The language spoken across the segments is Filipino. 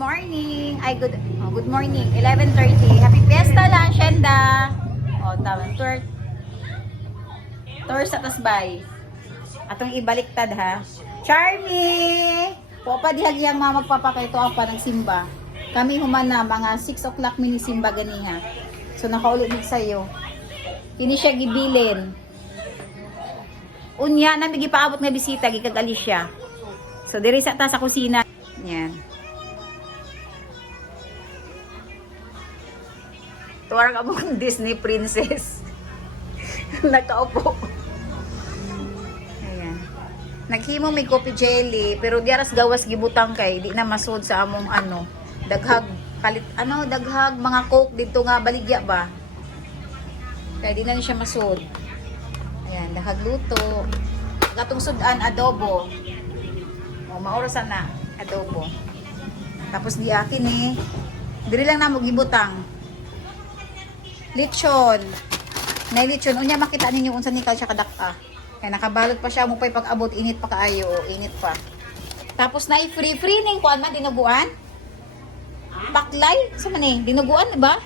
morning. Good morning. 11:30. Happy Fiesta la, Shenda. Oh, tama. Tour sa Tasbay. Atong ibaliktad ha. Charmy! Popa dihag yang mga magpapakito apa nagsimba. Kami humana mga 6 o'clock minisimba ganiha. So nakaulit mig sayo. Kini siya gibilin. Unya na may gipaabot nga bisita gikag Alicia. So diri sa ta sa kusina. Yan. Tuwar ka mong Disney princess. Nakaupo. Ayan. Naghimo may coffee jelly pero diaras gawas gibutang kay di na masud sa among daghag palit daghag mga coke dito nga baligya ba. Kaya di na siya masud. Ayan, daghag luto. Gatong sudan adobo. O maorasan na adobo. Tapos di akin diri lang namo gibutang. Lechon. Nay lechon unya makita ninyo unsa ni siya kadaka. Kaya nakabalot pa siya mo pay pag-abot init pa kaayo, init pa. Tapos na free ning kuan man dinuguan. Paklay sa man dinuguan ba?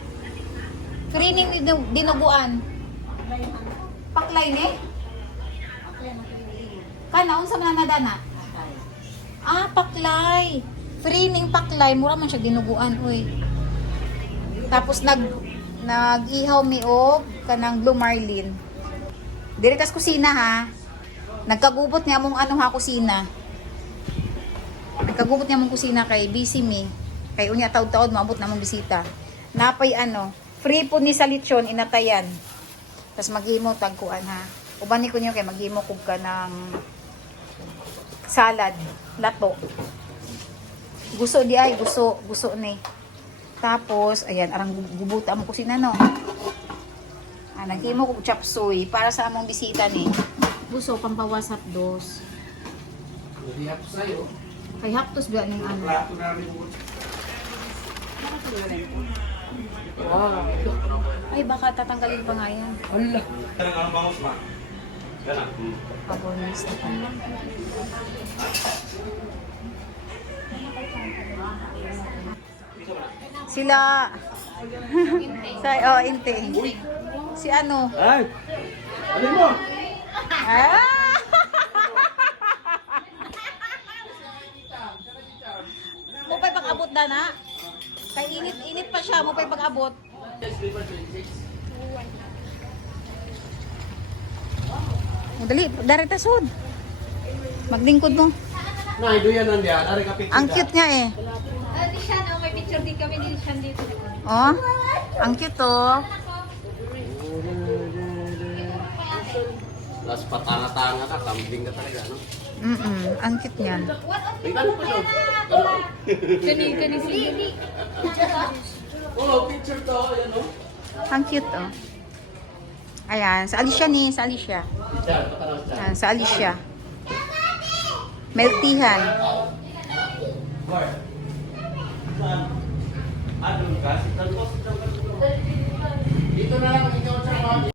Free ning dinuguan. Paklay ni? Kana unsa man nadana? Paklay. Free ning paklay, mura man siya dinuguan oy. Tapos nag-ihaw mi og kanang blue marlin. Diri kas kusina ha. Nagkagubot niya among kusina. Nagkagubot niya among kusina kay busy mi. Kay unya taud-taud maabot na among bisita. Napay free po ni sa lechon inatayan. Tas maghimo tagkuan ha. Uban ni ko niyo kay maghimo kog kanang salad, lato. Gusto di ay gusto ni. Tapos, ayan, arang gubuta mo kusina, no? Naghimo ko chop suey para sa among bisita ni. Gusto, pampawas hapdos. Hindi hapdos sa'yo. Kay hapdos ba ng Plato na rin mo. Wow. Ay, baka tatanggalin pa nga yan. Allah. Tanang ang bangus, ma. Gana. Abonis na pa. Sila inte. Si Ay! Alin mo? Mo pa'y pag-abot na. Kay init pa siya, mo pa'y pag-abot. Dali, dari tasod. Maglingkod mo. Nay, doyan nandiyan. Ari kapit. Ang cute nga Di siya, no? May picture din kami ni Shan dito. Oh, ang cute Las patanga-tanga ka, kambing ka talaga, no? Ang cute niyan. Ay, ano pa daw? Kani si Oh, picture to, ayan, no? Ang cute Ayan, sa Alicia sa Alicia. Diyan, patanaw siya. Ayan, sa Alicia. Meltihan. Dito na lang ikaw sa